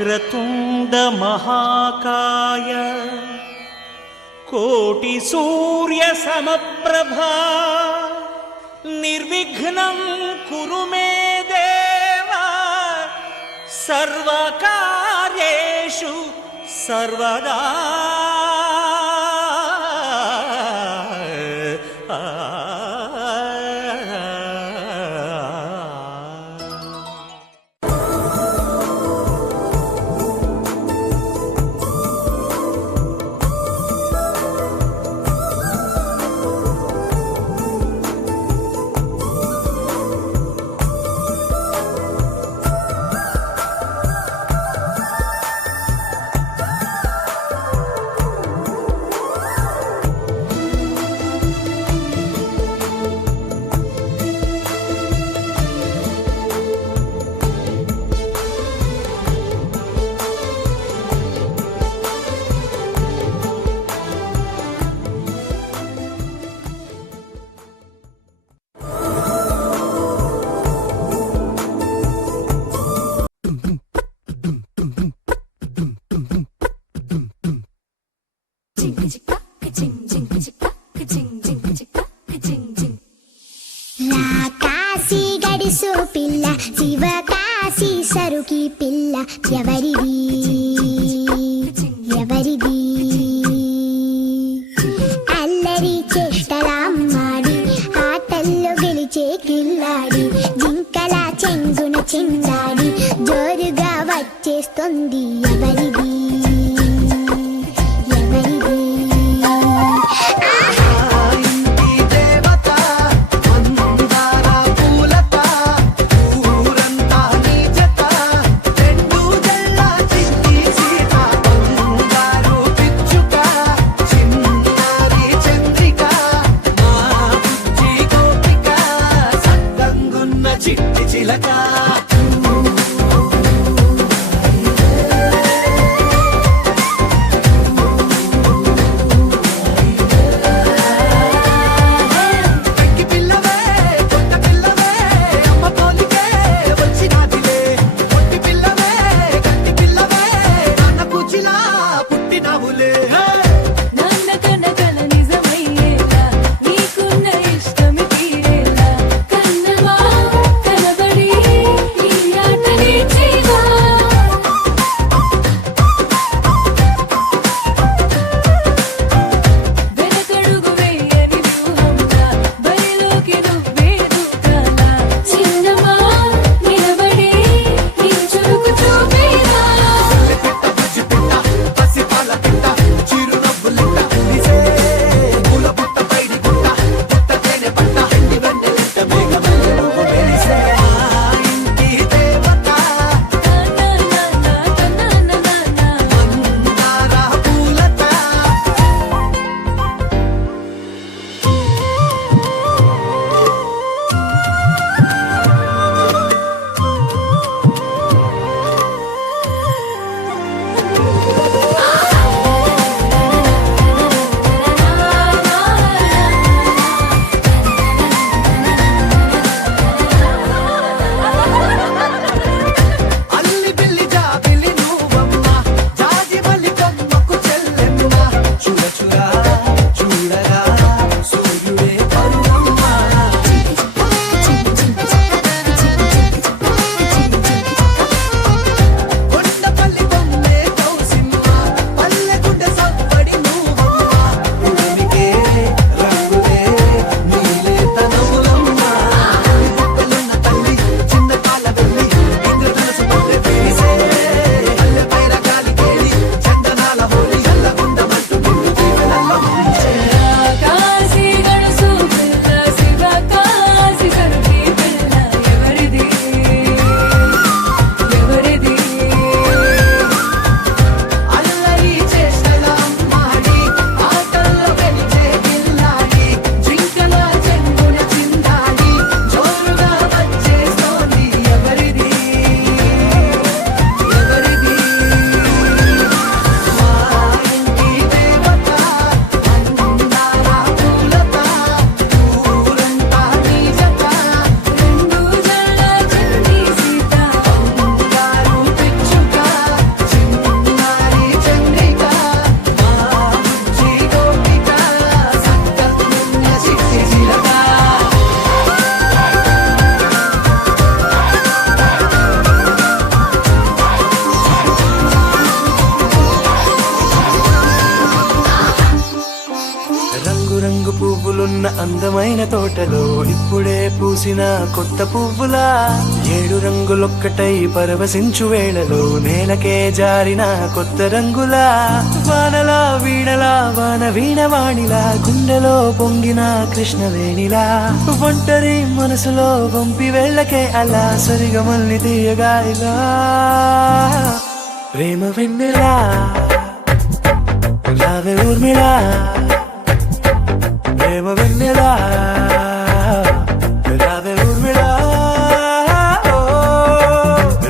వక్రతుండ మహాకాయ కోటి సూర్య సమప్రభా నిర్విఘ్నం కురు మే దేవ సర్వకార్యేషు సర్వదా. కాశీ గడిసో పిల్ల శివ కాశీ సరుకి పిల్ల ఎవరిది ఎవరిది అల్లరి చేష్టలామ్మాడి ఆటల్లో గెలిచే కిల్లాడి జింకల చెంగున చెందాడి జోరుగా వచ్చేస్తుంది ఎవరిది ఎవరిది చిట్టి చిలక పువ్వులున్న అందమైన తోటలో ఇప్పుడే పూసిన కొత్త పువ్వులా 7 రంగులొక్కటై పరవశించు వేళలో నేలకే జారిన కొత్త రంగులా వానలా వీణలా వాన వీణవాణిలా గుండెలో పొంగిన కృష్ణవేణిలా ఒంటరి మనసులో పంపి వెళ్ళకే అలా సరిగమల్ని తీయగా ఇలా ప్రేమ వెన్నెలా రావే ఊర్మిళా ప్రేమ వెన్నెలా రావే ఊర్మిళా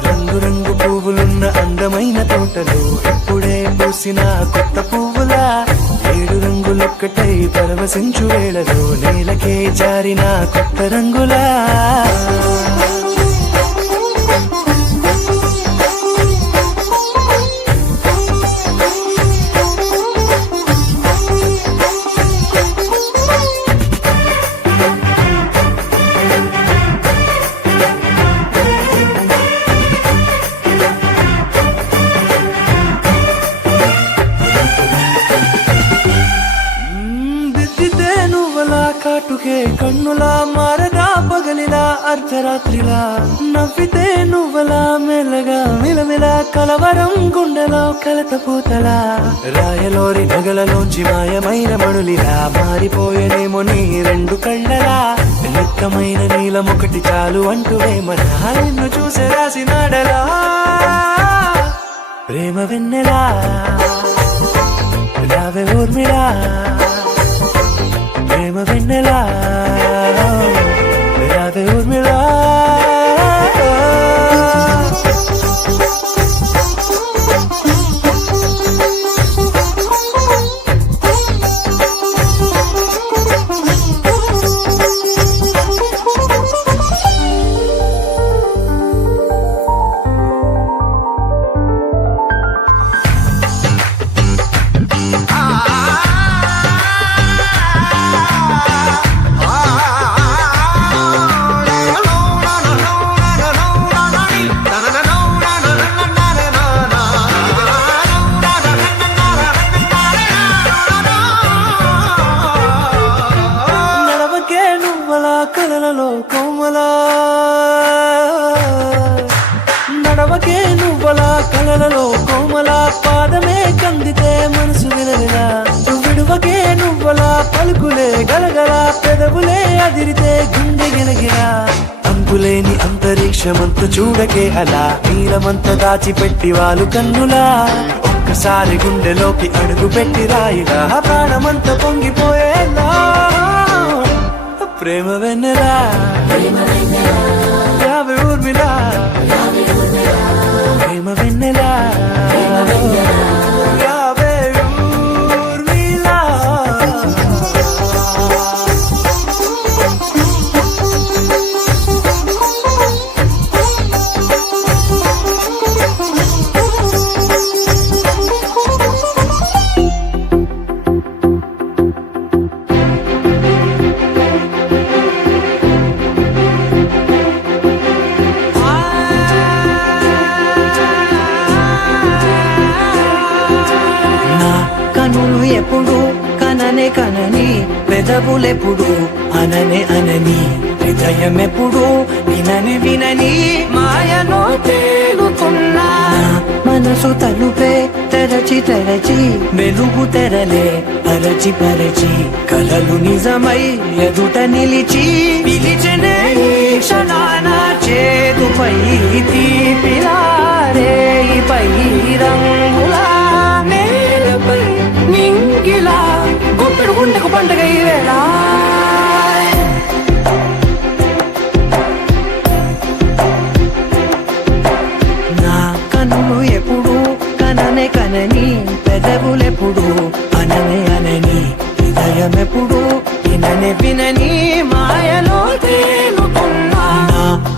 రంగు రంగు పువ్వులున్న అందమైన తోటలో ఇప్పుడే పూసిన కొత్త పువ్వులా 7 రంగులొక్కటై పరవశించు వేళలో నేలకే జారిన కొత్త రంగులా కాటుకే కన్నులా మారగా పగలిలా అర్ధరాత్రిలా నవ్వితే నువ్వలా మెల్లగా మిలమిలా కలవరం గుండెలో కలతపోతలా రాయలోరి నగలలోంచి మాయమైన మణులిలా మారిపోయేనేమో నీ 2 కళ్ళలా నిక్కమైన నీలం ఒకటి చాలు అంటూ వేమనా నిన్ను చూసే రాసినాడలా ప్రేమ వెన్నెలా రావే ఊర్మిళా ప్రేమ వెన్నెలా రావే ఊర్మిళా కలలలో కోమలా నడవకే నువ్వలా కలలలో కోమలా పాదమే కందితే మనసు విలవిలా విడువకే నువ్వలా పలుకులే గలగల పెదవులే అదిరితే గుండె గిలగిలా అంతులేని అంతరిక్షమంత చూడకే అలా నీలమంత దాచిపెట్టి వాళ్ళు కన్నులా ఒక్కసారి గుండెలోకి అడుగు పెట్టి రాయిలా ప్రాణమంత పొంగిపోయేలా ప్రేమ వెన్నెలా రావే ఊర్మిళా ప్రేమ వెన్నెలా రావే ఊర్మిళా కనులు ఎప్పుడు కననే కనని పెదవులెప్పుడు అననే అనని హృదయం ఎప్పుడు వినని వినని మాయలో తేలుతున్నా మనసు తలుపే తెరచి తెరచి వెలుగు తెరలే పరచి పరచి కలలు నిజమై ఎదుట నిలిచి పిలిచనే క్షణాన చేతుపై తీపిలారే పై రంగులా నేలపై నింగిలా గుప్పెడు గుండెకు పండుగ ఈ వేళ నా కన్నులు ఎప్పుడు కననే కనని పెదవులెప్పుడు అననే అనని హృదయం ఎప్పుడు విననే వినని మాయలో తేలుతున్నా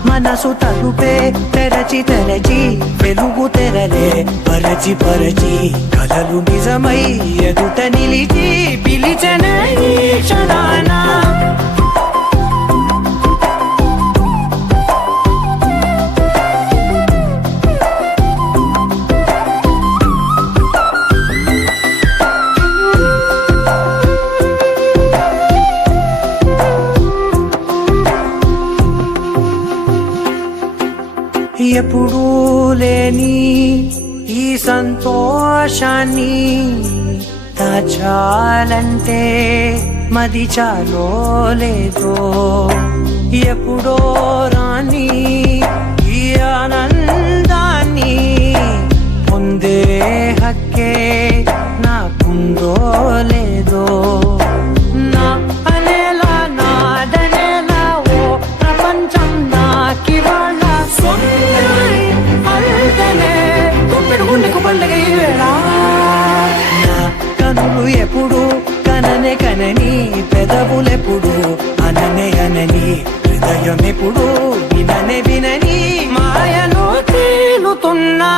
మనసు తలుపే తెరచి తెరచి వెలుగు తెరలే పరచి పరచి కలలు నిజమై ఎదుట నిలిచి పిలిచనే క్షణాన ఎప్పుడూ లేని ఈ సంతోషాన్ని దాచాలంటే మది చాలో లేదో ఎప్పుడో రాని ఈ ఆనందాన్ని పొందే హక్కే నాకుందో లేదో నా అనేలా నాదనేలా ఓ ప్రపంచం నాకివాళ్ళ సొంతమై అల్దనే గుప్పెడు గుండెకు పండగ ఈ వేళ నా కనులు ఎప్పుడు కననే కనని పెదవులెప్పుడు అననే అనని హృదయం ఎప్పుడు విననే వినని మాయలో తేలుతున్నా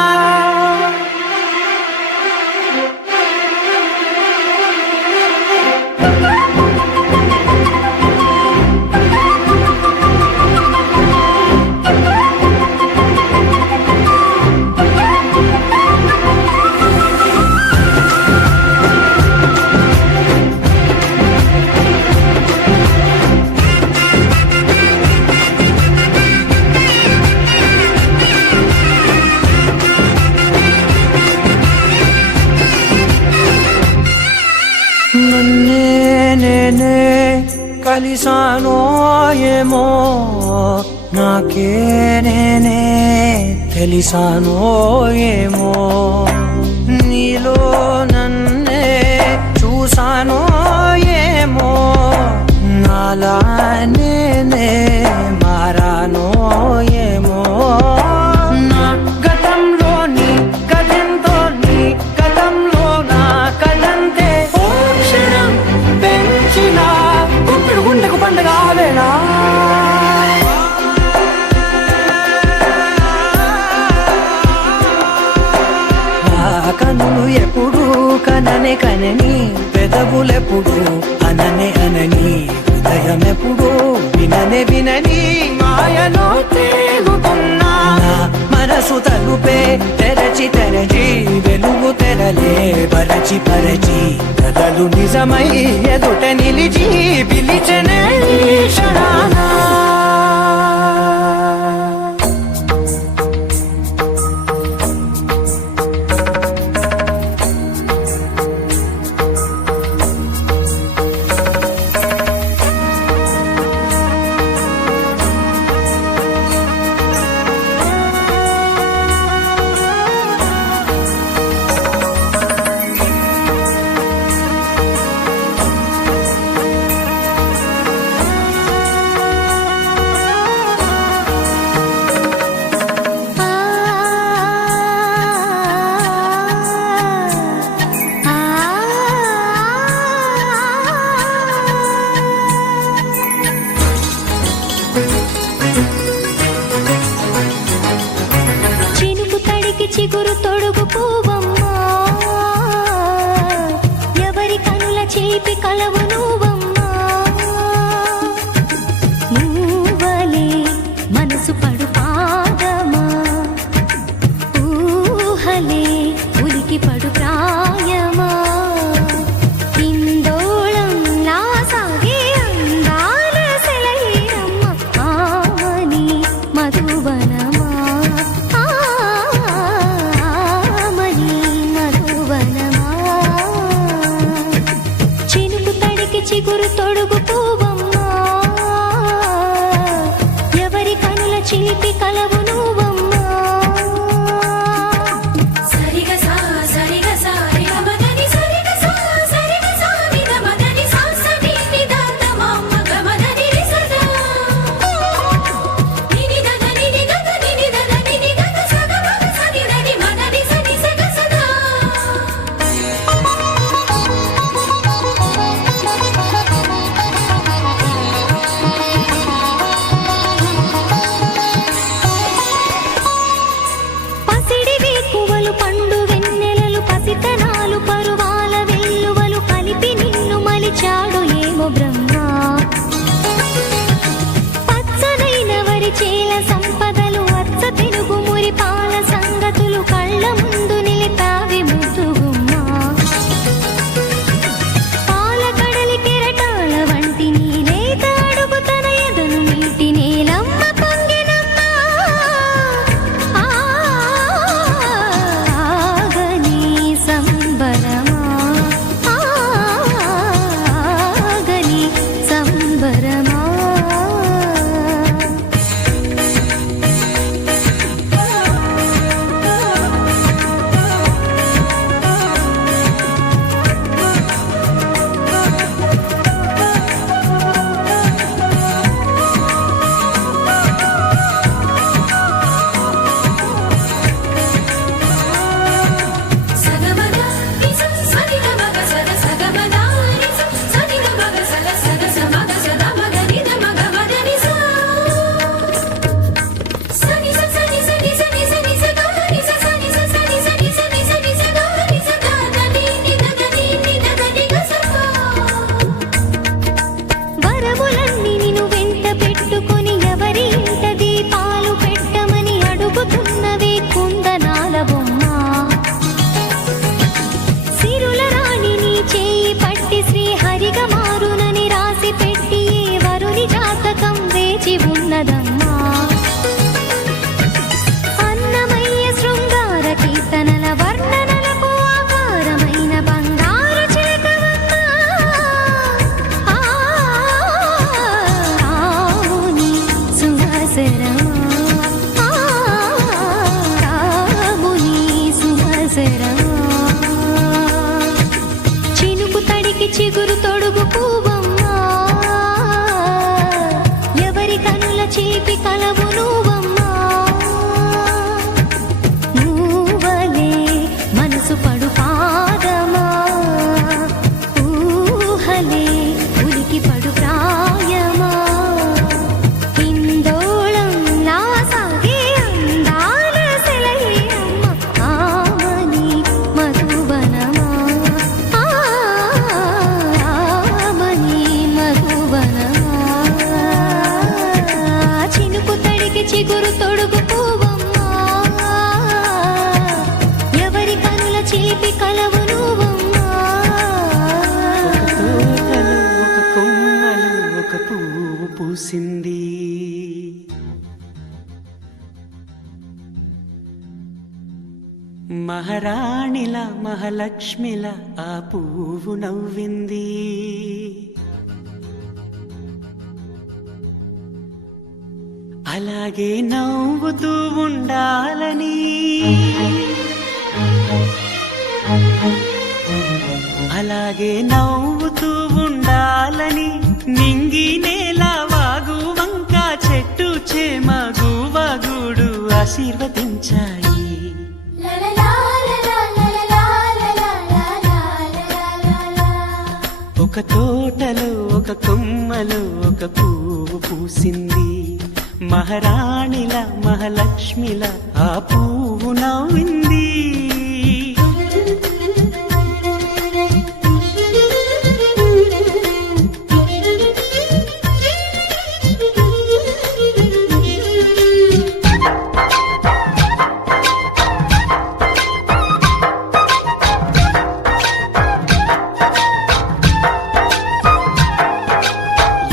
నన్నే నేనే కలిసానో ఏమో నాకే నేనే తెలిసానో ఏమో నీలో నన్నే చూసానో ఏమో నాలా నేనే మారానో ఏమో నా గతంలోని గతంతో నీ గతంలో నా కదంతే ఓ క్షణం పెంచిన గుప్పెడు గుండెకు పండగ వేళ కనులు ఎప్పుడు కననే కనని పెదవులెప్పుడు అననే అనని హృదయం ఎప్పుడు విననే వినని మాయలో తేలుతున్నా మనసు తలుపే తెరచి తెరచి వెలుగు తెరలే పరచి పరచి కలలు నిజమై ఎదుట నిలిచి పిలిచనే క్షణానా చిగురు తొడుగు పూవమ్మా ఎవరి కనుల చేపి కలవు నువ్వమ్మా నువ్వలే మనసు పడు పాదమా ఊహలే ఉలికి పడు ప్రాయమా ఇందోళంలా సాగే అందాల సెలయేరమ్మ ఆమని మధువనమా చిగురు తొడుగు పూవమ్మా ఎవరి కనుల చిలిపి కలవు నువ్వమ్మా సరిగ సా సరిగ సా రిగ మదని సరిగ సా సరిగ సా నిద మదని సా సని నిదాత మమ్మ గమదని రిసదా నిని దద నిని గద నిని దద నిని గద సగ మగ సని దని మదని సని సగ సదా మహారాణిల మహాలక్ష్మిల ఆ పువ్వు నవ్వింది. అలాగే నవ్వుతూ ఉండాలని, అలాగే నవ్వుతూ ఉండాలని నింగి నేల వాగు వంక చెట్టు చేమ గువగుడు ఆశీర్వదించాయి. ఒక తోటలో ఒక కొమ్మలో ఒక పువ్వు పూసింది. మహారాణిల మహాలక్ష్మిల ఆ పువ్వు నవ్వింది.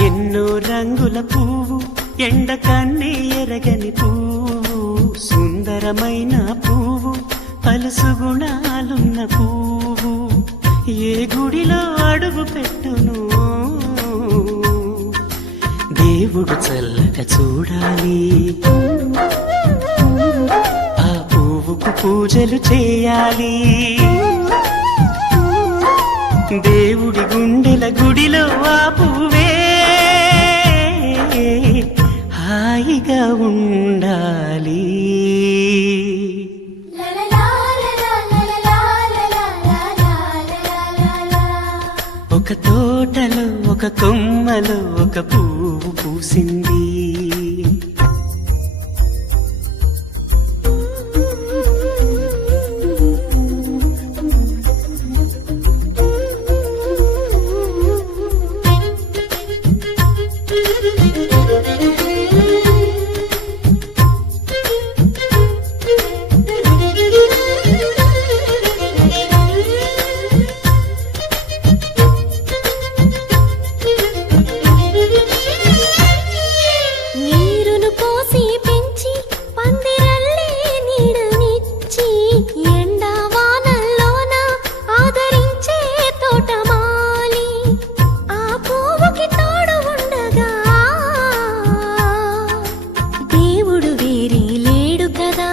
ఎన్నో రంగుల పువ్వు, ఎండ కన్నే ఎరగని పువ్వు, సుందరమైన పువ్వు, పలుసు గుణాలున్న పువ్వు, ఏ గుడిలో అడుగు పెట్టును దేవుడు చల్లగా చూడాలి. ఆ పువ్వుకు పూజలు చేయాలి. దేవుడి గుండెల గుడిలో ఆ పువ్వే హాయిగా ఉండాలి. ఒక తోటలో ఒక కొమ్మలో ఒక పువ్వు పూసింది. నీరును పోసి పెంచి పందిరల్లే నీడనిచ్చి ఎండా వానల్లోన ఆదరించే తోటమాలి ఆ పువ్వుకి తోడు ఉండగా దేవుడు వేరే లేడు కదా.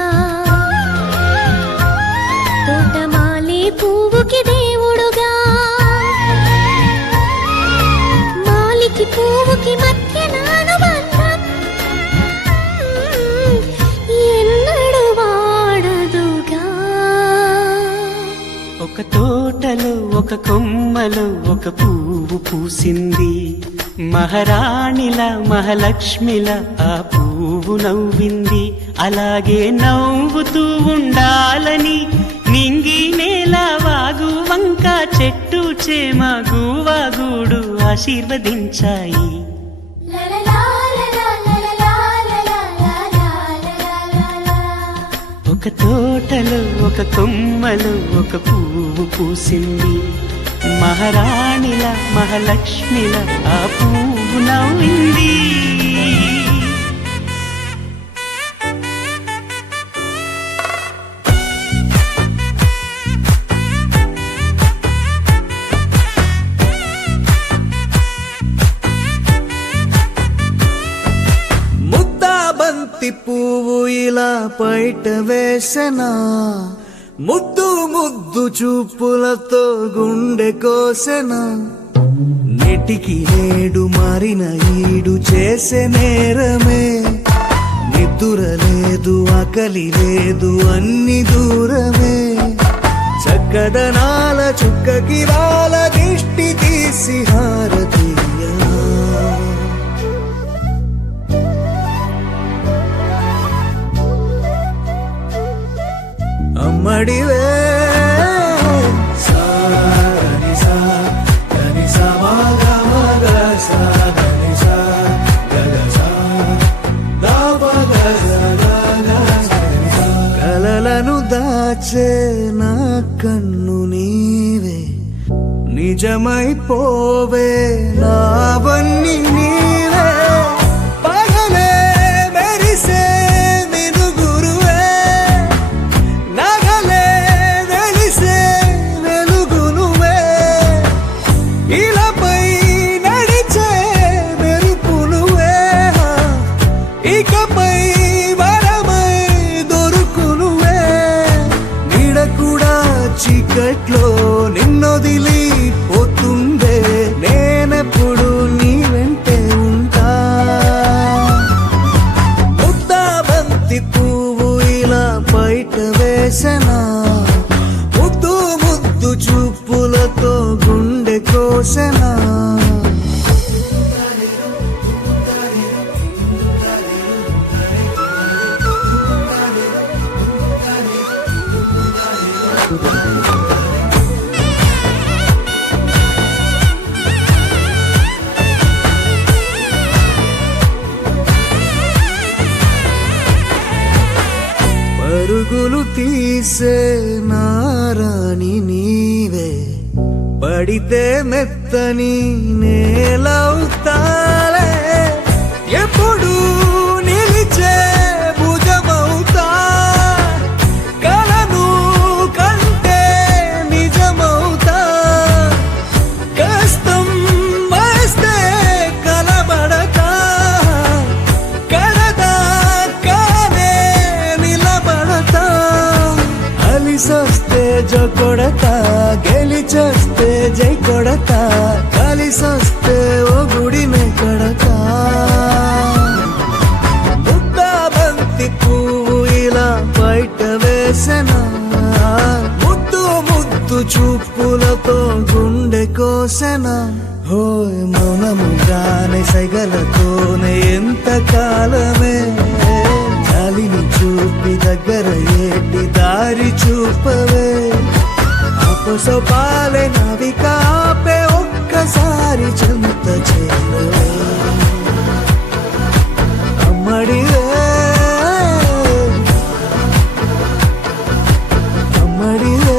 తోటమాలి పువ్వుకి దేవుడుగా, మాలికి పువ్వుకి మధ్య అనుబంధం ఎన్నడు వాడదుగా. ఒక తోటలో ఒక కొమ్మలో ఒక పువ్వు పూసింది. మహారాణిల మహాలక్ష్మిల ఆ పువ్వు నవ్వింది. అలాగే నవ్వుతూ ఉండాలని నింగి నేల వాగు వంక చెట్టు చేమ గువగుడు ఆశీర్వదించాయి. ఒక తోటలో ఒక కొమ్మలో ఒక పువ్వు పూసింది. మహారాణిల మహాలక్ష్మిల ఆ పువ్వు నవ్వింది. ముద్దాబంతి పువ్వు ఇలా బయట వేసెనా, ముద్దు ముద్దు చూపులతో గుండె కోసెనా, నెటికి నేడు మారిన ఈడు చేసే నేరమే, నిద్దుర లేదు ఆకలి లేదు అన్ని దూరమే, చక్కదనాల చుక్కకి వాళ్ళ దిష్టి తీసి హారతీయ. అమ్మడివే సాని సా దని సా మగ మగ సా దని సా గగ సా దా పగ సా దా కలలను దాచే నా కన్ను నీవే, నిజమైపోవే నావన్నీ నీవే, పగలే మెరిసే మినుగురువే, నగలే చీకట్లో నిన్నొదిలి పోతుందే నేనెప్పుడు నీ వెంటే ఉంటా ముద్దా బంతి పువ్వు ఇలా బయట వేసనా ముద్దు ముద్దు చూపులతో గుండె కోసెనా పరుగులు తీసే నారాణి నీవే పడితే మెత్తని నేలవుతాలే ఎప్పుడు నిలిచే భుజమవుతా కలను కంటే నిజమవుతా కష్టం వస్తే కలబడతా కడదాకానే నిలబడతా అలిసొస్తే జో కొడతా గెలిచొస్తే జై కొడతా కలిసొస్తే ఓ గుడినే కడతా ముద్దా బంతి పువ్వు ఇలా బయట వేసనా ముద్దు ముద్దు చూపులతో గుండె కోసెనా హోయ్ మౌనముగానే సైగలతోనే ఎంత కాలమే జాలిని చూపి దగ్గర ఏటి దారి చూపవే అపసపాలే నవికాపే ఒక్కసారి చెంత చేరవే అమ్మడివే అమ్మడివే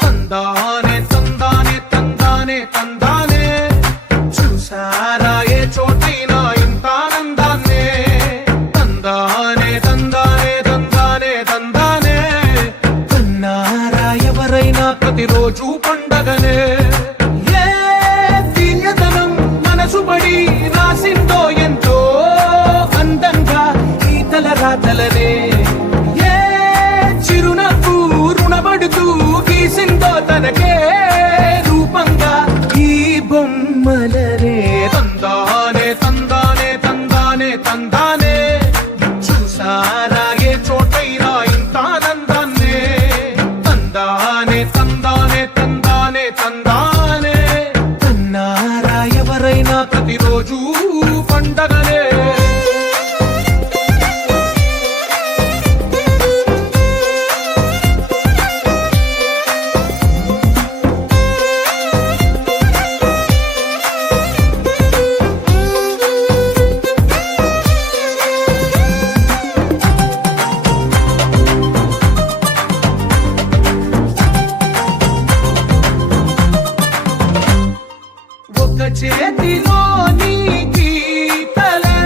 తందానే తందానే తందానే తందానే చూసారా ఏ చోటైనా ఇంత ఆనందాన్నే తందానే తందానే తందానే తందానే కన్నారా ఎవరైనా ప్రతిరోజు పండగనే ఏ దివ్యతనం మనసు పడి రాసిందో ఎంతో అందంగా ఈ తల రాతలనే ఏ చిరునవ్వు రుణపడుతూ గీసిందో తనకే రూపంగా ఈ బొమ్మలనే తందానే తందానే తందానే తందానే చూసారా ఏ చోటైనా ఇంత ఆనందాన్నే తందానే తందానే తందానే తందానే కన్నారా ఎవరైనా ప్రతిరోజు పండగనే ఒక చేతిలో నీ గీతలే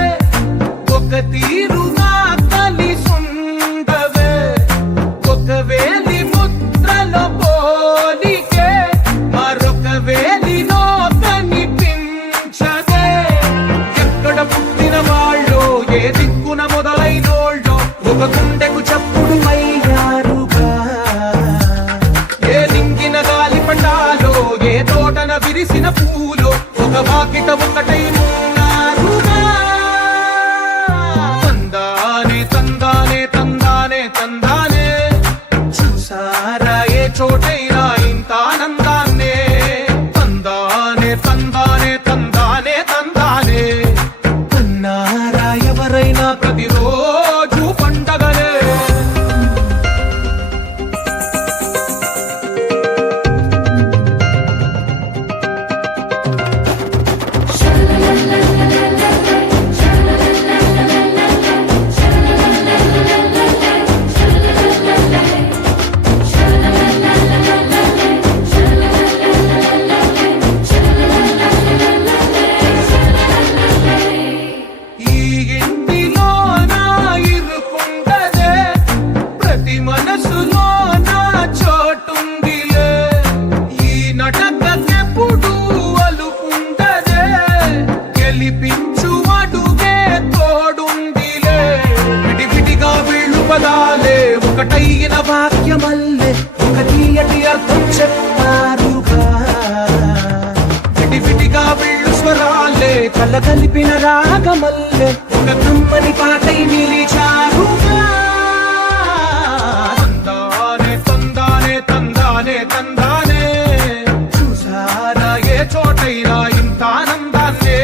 ఒకటైన వాక్యమల్లే ఒక తీయటి అర్థం చెప్పారుగా విడివిడిగా వెళ్ళు స్వరాలే కల కలిపిన రాగమల్లే ఒక కమ్మని పాటై నిలిచారుగా తందానే తందానే తందానే తందానే చూసారా ఏ చోటైనా ఇంత ఆనందాన్నే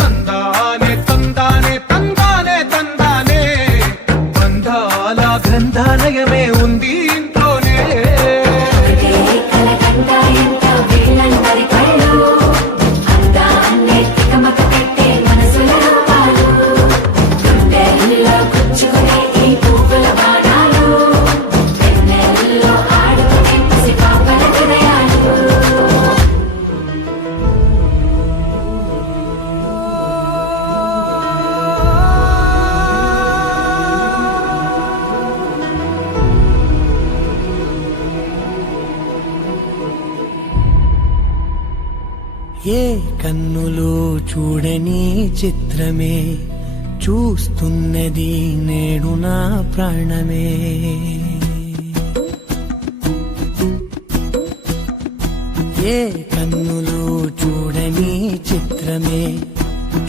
తందానే తందానే తందానే తందానే బంధాల గ్రంథాలయమే ఉంది ఇంట్లోనే కలకండ ఎంత వీళ్ళందరి కళ్ళు అందాన్నే తికమక పెట్టే మనసుల రూపాలు గుండెల్లో గుచ్చుకునే ఈ పువ్వుల బాణాలు వెన్నెల్లో ఆడుకునే పసిపాపల హృదయాలు ఏ కన్నులు చూడని చిత్రమే చూస్తున్నది నేడు నా ప్రాణమే ఏ కన్నులు చూడని చిత్రమే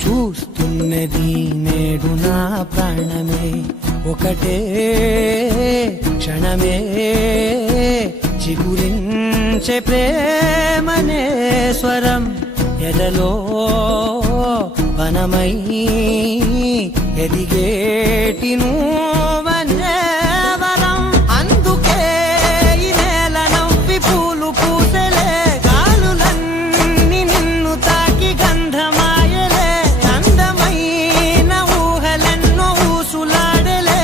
చూస్తున్నది నేడు నా ప్రాణమే ఒకటే క్షణమే చిగురించే ప్రేమనే స్వరం ఎదలో వనమై ఎదిగేటి నువ్వనే వరం అందుకే ఈ నేల నవ్వి పూలు పూసెలే గాలులన్నీ నిన్ను తాకి గంధమాయలే అందమైన ఊహలెన్నో ఊసులాడలే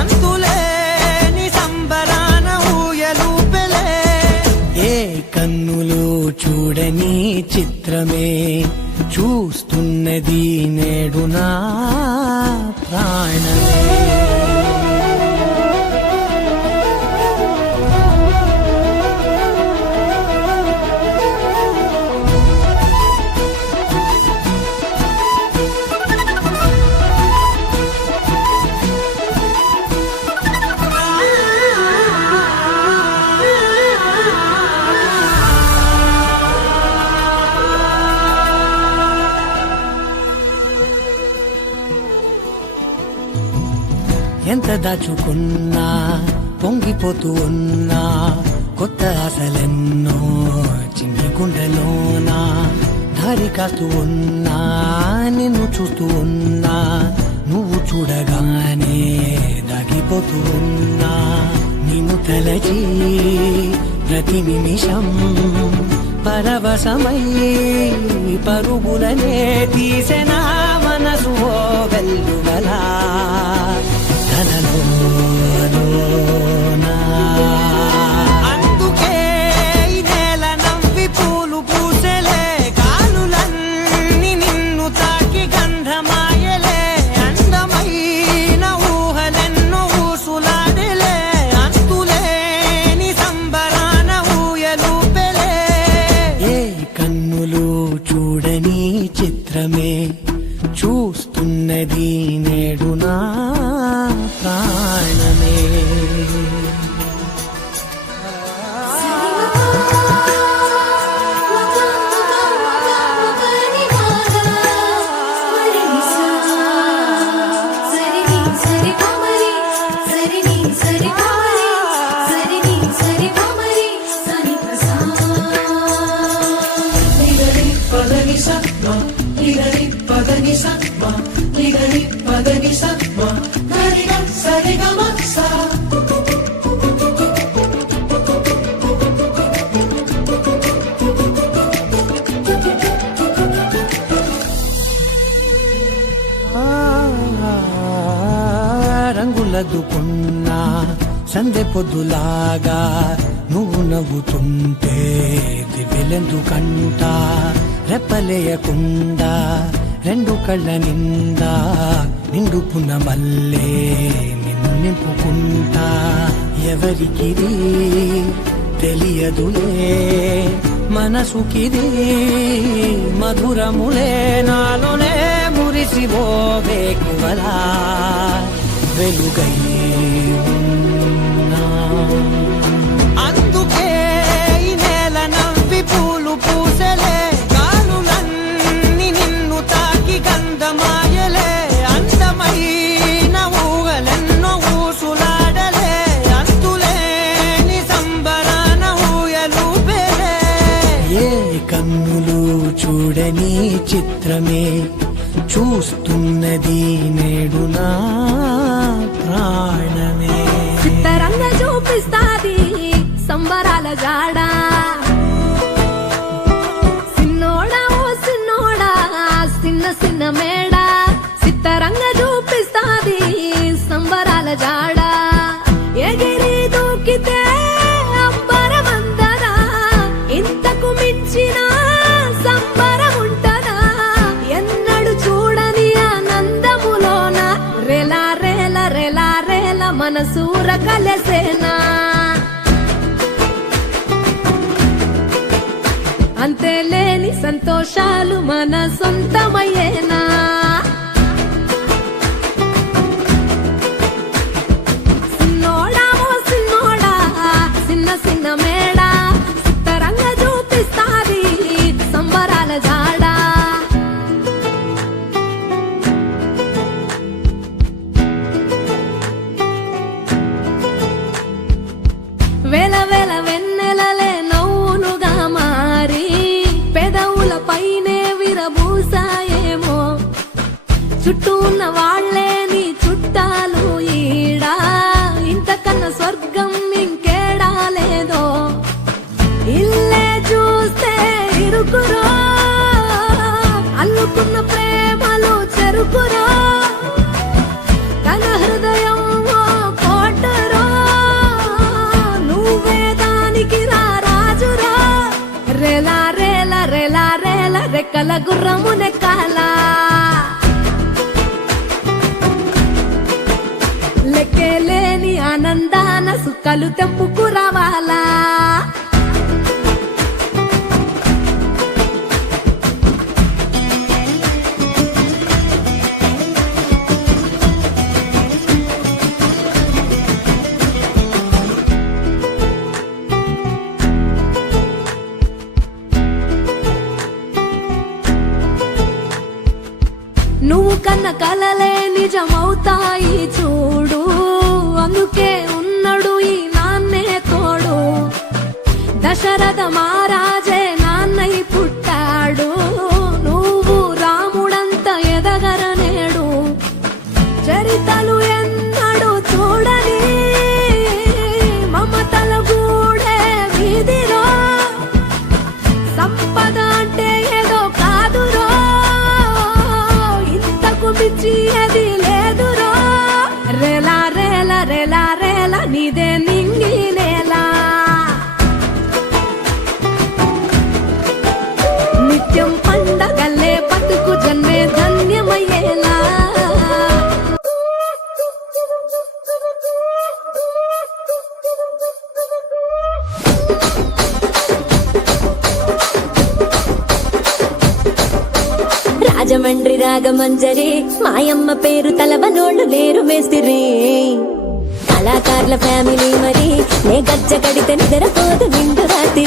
అంతులేని సంబరాన ఊయలూపెలే ఏ కన్నులు చూడని చిత్రమే చూస్తున్నది నేడు నా ప్రాణమే ఎంత దాచుకున్నా పొంగిపోతూ ఉన్నా కొత్త ఆశలెన్నో చిన్ని గుండెలోనా దారి కాస్తూ ఉన్నా నిన్ను చూస్తూ ఉన్నా నువ్వు చూడగానే దాగిపోతూ ఉన్నా నిన్ను తలచి ప్రతి నిమిషం పరవశమై పరుగులనే తీసెనా మనసు ఓ వెల్లువలా తనలోనా అందుకే ఈ నేల నవ్వి పూలు పూసెలే గాలులన్నీ నిన్ను తాకి గంధమాయలే అందమైన ఊహలెన్నో ఊసులాడలే అంతులేని సంబరాన ఊయలూపెలే ఏ కన్నులు చూడని చిత్రమే చూస్తున్నది నేడు నా ప్రాణమే రంగులదుకున్నా సందె పొద్దులాగా నువ్వు నవ్వుతుంటే దివ్యలెందుకంట రెప్పలేయకుండా రెండు కళ్ళ నిండా నిండుకున్న మల్లే నిన్ను నింపుకుంటా ఎవరికిది తెలియదులే మనసుకిది మధురములే నాలోనే మురిసివో వేకువలా వెలుగై అందుకే ఈ నేల నవ్వి పూలు పూసలే, గాలులన్నీ నిన్ను తాకి గంధమాయలే, అందమైన ఊగలెన్నో ఊసులాడలే, అంతులేని సంబరాన ఊయలూపేలే. ఏ కన్నులు చూడని చిత్రమే చూస్తున్నది నేడు నా ప్రాణమే. చిత్తరంగా చూపిస్తాది సంబరాల జాడా, సిన్నోడా ఓ సిన్నోడా సిన్న సిన్న మేడ, చిత్తరంగా చూపిస్తాది సంబరాల జాడా. ఎగిరి దూకితే అంబరమందరా, ఇంతకు మించిన సంబరం ఉంటదా, ఎన్నడు చూడని ఆనందములోన రెలా రేల రెలా రేల మనసూర కలసేనా. అంతేలేని సంతోషాలు మన సొంతమయ్యేనా. సిన్నోడా ఓ సిన్నోడా సిన్న సిన్న మేడ, చిత్తరంగా చూపిస్తాది సంబరాల జాడా. వేల వేల వెన్నెలలే నవ్వులుగా మారి, పెదవుల పైనే విరబూసాయేమో, చుట్టూ ఉన్న వాళ్లే నీ చుట్టాలు ఈడా, ఇంతకన్నా స్వర్గం ఇంకేడా లేదో. ఇల్లే చూస్తే ఇరుకురో, అల్లుకున్న ప్రేమలు చెరుకురో, తన హృదయం ఓ కోటరో, నువ్వే దానికి రాజురా. రేలా రేల రేలా రేల రెక్కల గుర్రము నెక్కాల, లెక్కేలేని ఆనందాన సుఖాలు తెంపుకు రావాలా. నువ్వు కన్న కలలే నిజమవుతాయి చూడు, అందుకే ఉన్నాడు ఈ నాన్నే తోడు. దశరథ మహారాజే నాన్నై పుట్టాడు, నువ్వు రాముడంత ఎదగరనేడు. చరితలు ఎన్నడు చూడని మమతల గూడే వీధిలో, సంపద అంటే ఏదో కాదురో, ఇంతకు మించి అది లేదురో. రేలా రేల రేలా రేల నీదే నింగి నేల, నిత్యం పండగల్లే బతుకు జన్మే ధన్యమయ్యేలా. రాజమండ్రి రాగమంజరి మాయమ్మ పేరు తలవనోళ్ళు లేరు మేస్తిరి, కళాకారుల ఫ్యామిలీ మరి నే గజ్జ కడితే నిద్రపోదు నిండు రాత్రి.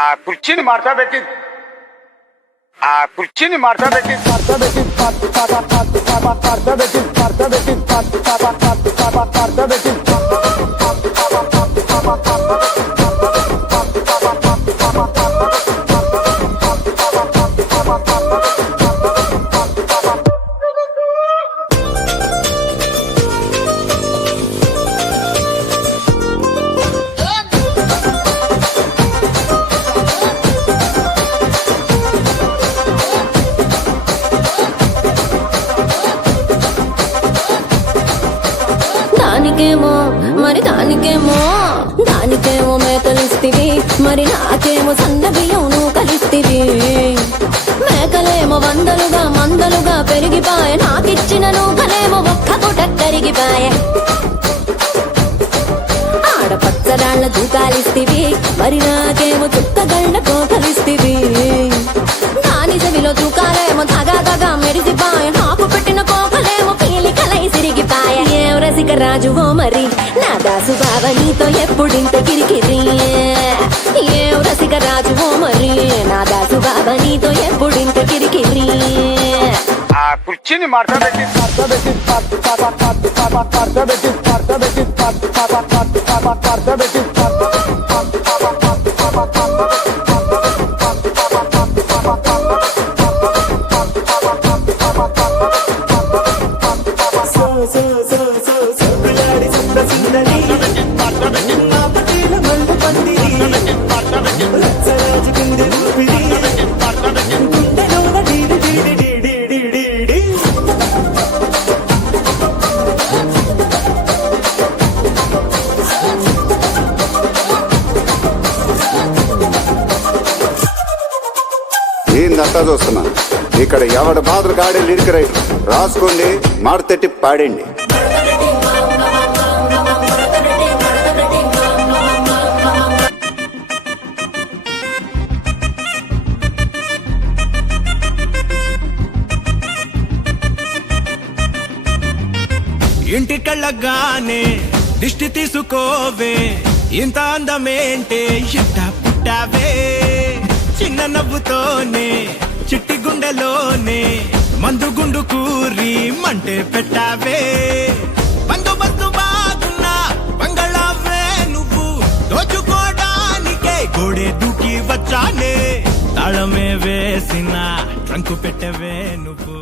ఆ కుర్చీని మార్చబెట్టి దానికేమో దానికేమో మేకలిస్తివి మరి నాకేమో సన్న బియ్యం నువ్వు కలిస్తివి మేకలేమో మందలుగా పెరిగిపాయ నాకిచ్చిన నూకలేమో ఒక్క పూట కరిగిపాయ ఆడపచ్చరాళ్ళ దూకాలిస్తివి మరి నాకేమో చుక్కగళ్ళ కోకలిస్తివి దాని చెవిలో తూకాలేమో దగా మెరిసిపాయ నాకు పెట్టిన కోకలేమో పీలికలై సిరిగిపాయ ఏం రసిక రాజువో మరి నా దాసు బావ నీతో ఎప్పుడింత కిరికిరి ఏం రసిక రాజువో మరి నా దాసు బావ నీతో ఎప్పుడింత కిరికిరి ఆ కుర్చీని ఏందంతా చూస్తున్నా ఇక్కడ ఎవడి బాధలు కాడే లిరిక్ రైటర్ రాసుకోండి మాడతెట్టి పాడండి. ఇంటి కళ్ళగానే దిష్టి తీసుకోవే ఇంత అందమేంటే ఎట్ట పుట్టావే చిన్న నవ్వుతోనే చిట్టి గుండెలోనే మందు గుండు కూరి మంటే పెట్టావే బందోబస్తు బాగున్నా బంగళావే నువ్వు దోచుకోవడానికే గోడే దూకి వచ్చానే తాళమే వేసిన ట్రంకు పెట్టవే నువ్వు